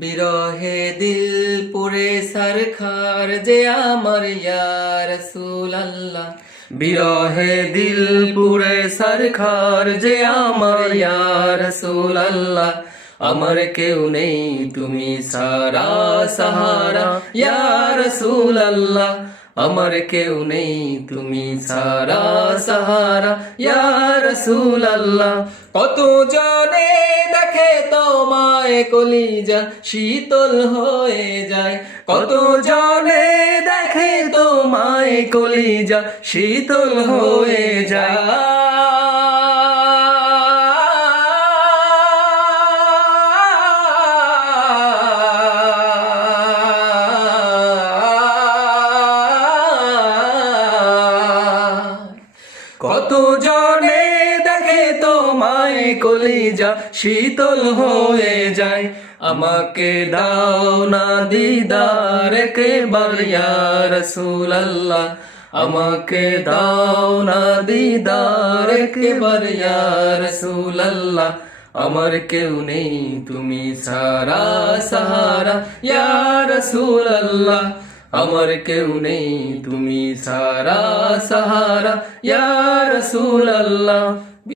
বিরহে দিল পুরে সরখার যে আমার ইয়া রাসূলুল্লাহ। বিরহে দিল পুরে সরখার যে আমার ইয়া রাসূলুল্লাহ। আমার কেউ নেই তুমি সারা সাহারা ইয়া রাসূলুল্লাহ। আমার কেউ নেই তুমি সারা সাহারা ইয়া রাসূলুল্লাহ। কত জনে দেখে তোমায় কলিজা শীতল হয়ে যায়। কত জনে দেখে তোমায় কলিজা শীতল হয়ে যায়। কত জনে দেখে তোমায় কলিজা শীতল হয়ে যায়। আমাকে দাও না দিদার একবার ইয়া রাসূলুল্লাহ। আমাকে দাও না দিদার একবার ইয়া রাসূলুল্লাহ। আমার কেউ নেই তুমি সারা সাহারা ইয়া রাসূলুল্লাহ। আমার কেউ নেই তুমি সারা সাহারা ইয়া রাসূলুল্লাহ।